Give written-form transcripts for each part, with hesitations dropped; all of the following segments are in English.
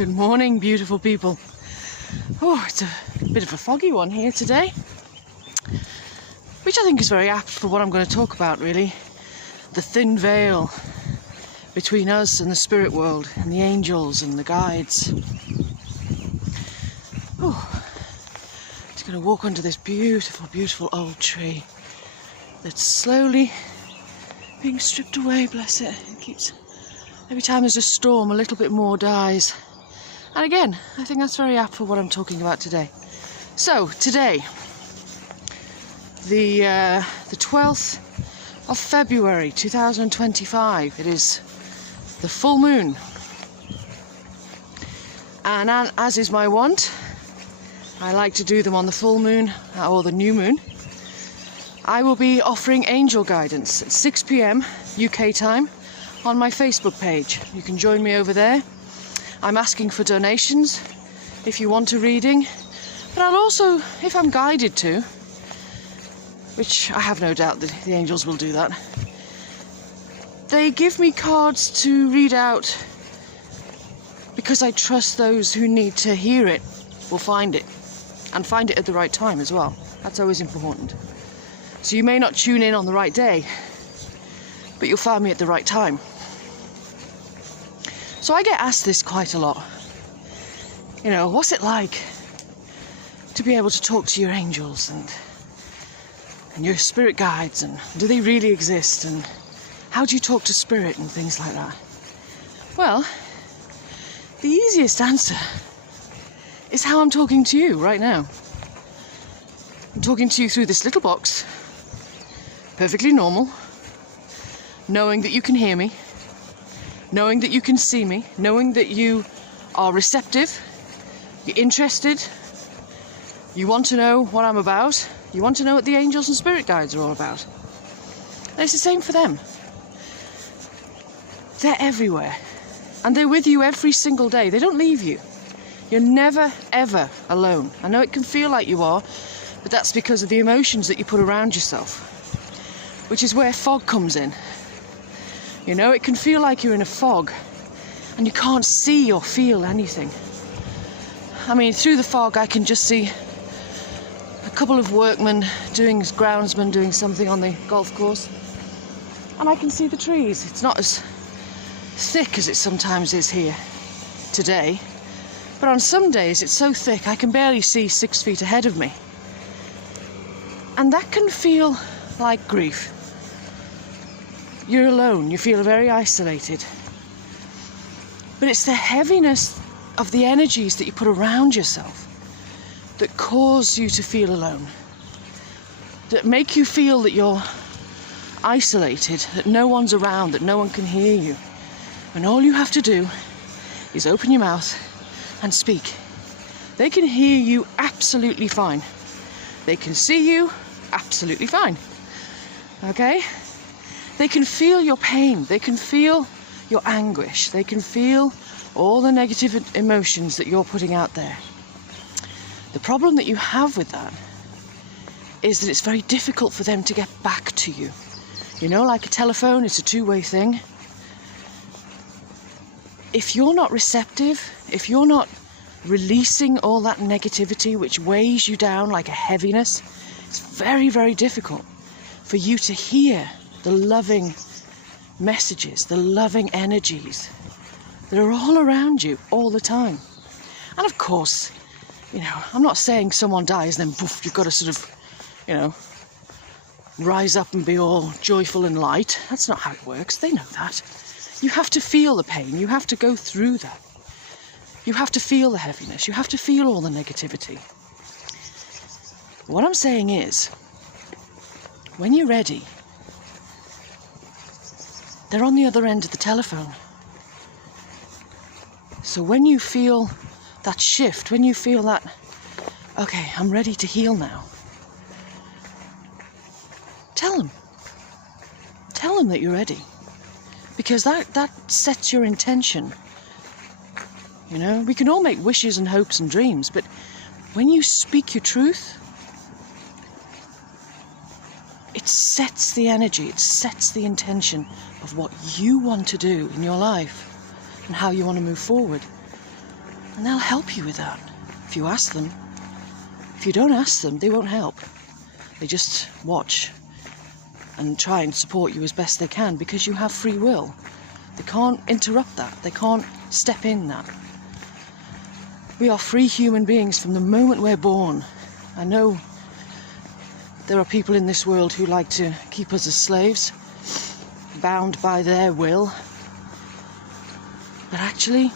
Good morning, beautiful people. Oh, it's a bit of a foggy one here today, which I think is very apt for what I'm going to talk about, really. The thin veil between us and the spirit world, and the angels and the guides. Oh, just going to walk under this beautiful, beautiful old tree that's slowly being stripped away, bless it. It keeps, every time there's a storm, a little bit more dies. And again, I think that's very apt for what I'm talking about today. So, today, the 12th of February 2025, it is the full moon. And as is my wont, I like to do them on the full moon or the new moon. I will be offering angel guidance at 6 p.m. UK time on my Facebook page. You can join me over there. I'm asking for donations if you want a reading, but I'll also, if I'm guided to, which I have no doubt that the angels will do that, they give me cards to read out because I trust those who need to hear it will find it, and find it at the right time as well. That's always important. So you may not tune in on the right day, but you'll find me at the right time. So I get asked this quite a lot. You know, what's it like to be able to talk to your angels and your spirit guides, and do they really exist, and how do you talk to spirit and things like that? Well, the easiest answer is how I'm talking to you right now. I'm talking to you through this little box, perfectly normal, knowing that you can hear me, knowing that you can see me, knowing that you are receptive, you're interested, you want to know what I'm about, you want to know what the angels and spirit guides are all about. And it's the same for them. They're everywhere, and they're with you every single day. They don't leave you. You're never, ever alone. I know it can feel like you are, but that's because of the emotions that you put around yourself, which is where fog comes in. You know, it can feel like you're in a fog and you can't see or feel anything. I mean, through the fog I can just see a couple of workmen groundsmen doing something on the golf course, and I can see the trees. It's not as thick as it sometimes is here today, but on some days it's so thick I can barely see 6 feet ahead of me. And that can feel like grief. You're alone, you feel very isolated. But it's the heaviness of the energies that you put around yourself that cause you to feel alone, that make you feel that you're isolated, that no one's around, that no one can hear you. And all you have to do is open your mouth and speak. They can hear you absolutely fine. They can see you absolutely fine. Okay? They can feel your pain, they can feel your anguish, they can feel all the negative emotions that you're putting out there. The problem that you have with that is that it's very difficult for them to get back to you. You know, like a telephone, it's a two-way thing. If you're not receptive, if you're not releasing all that negativity which weighs you down like a heaviness, it's very, very difficult for you to hear the loving messages, the loving energies that are all around you all the time. And of course, you know, I'm not saying someone dies and then poof, you've got to sort of, you know, rise up and be all joyful and light. That's not how it works. They know that. You have to feel the pain. You have to go through that. You have to feel the heaviness. You have to feel all the negativity. What I'm saying is, when you're ready, they're on the other end of the telephone. So when you feel that shift, when you feel that, okay, I'm ready to heal now, tell them. Tell them that you're ready. Because that sets your intention. You know, we can all make wishes and hopes and dreams, but when you speak your truth, it sets the energy, it sets the intention of what you want to do in your life and how you want to move forward. And they'll help you with that if you ask them. If you don't ask them, they won't help. They just watch and try and support you as best they can because you have free will. They can't interrupt that. They can't step in that. We are free human beings from the moment we're born. I know there are people in this world who like to keep us as slaves, bound by their will. But actually,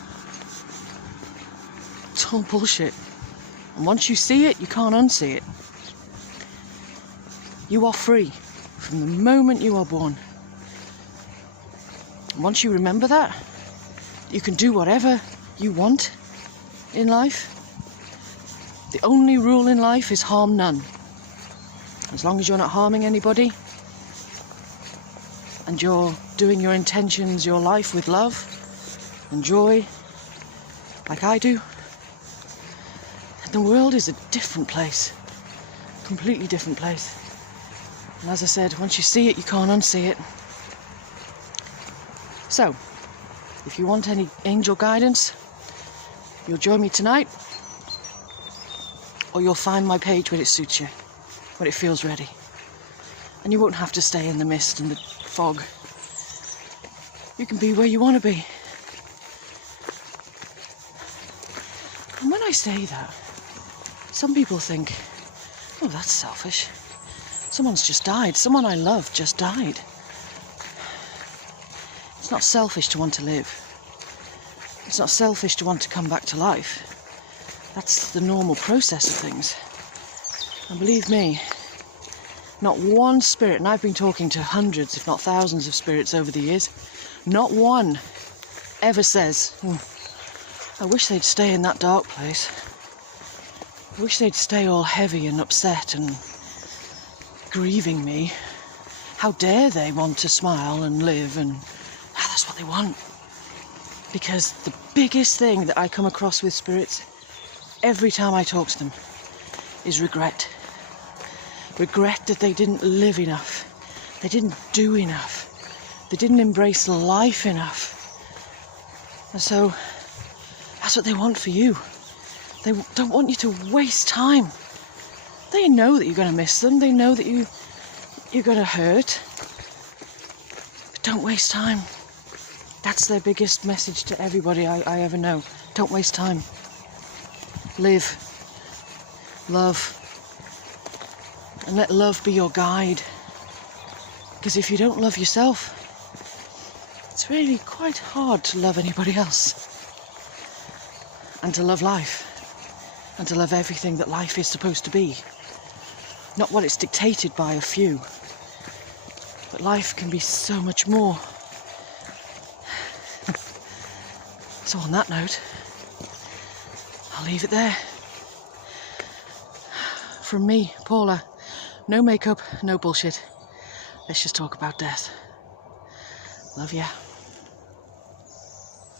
it's all bullshit. And once you see it, you can't unsee it. You are free from the moment you are born. And once you remember that, you can do whatever you want in life. The only rule in life is harm none. As long as you're not harming anybody and you're doing your intentions, your life with love and joy, like I do, the world is a different place, completely different place. And as I said, once you see it, you can't unsee it. So, if you want any angel guidance, you'll join me tonight, or you'll find my page when it suits you, when it feels ready. And you won't have to stay in the mist and the fog. You can be where you want to be. And when I say that, some people think, oh, that's selfish. Someone's just died. Someone I love just died. It's not selfish to want to live. It's not selfish to want to come back to life. That's the normal process of things. And believe me, not one spirit, and I've been talking to hundreds, if not thousands of spirits over the years, not one ever says, I wish they'd stay in that dark place. I wish they'd stay all heavy and upset and grieving me. How dare they want to smile and live, and that's what they want. Because the biggest thing that I come across with spirits every time I talk to them is regret. Regret that they didn't live enough. They didn't do enough. They didn't embrace life enough. And so that's what they want for you. They don't want you to waste time. They know that you're going to miss them. They know that you're going to hurt. But don't waste time. That's their biggest message to everybody I ever know. Don't waste time. Live. Love. And let love be your guide. Because if you don't love yourself, it's really quite hard to love anybody else. And to love life. And to love everything that life is supposed to be. Not what it's dictated by a few. But life can be so much more. So on that note, I'll leave it there. From me, Paula, no makeup, no bullshit. Let's just talk about death. Love ya.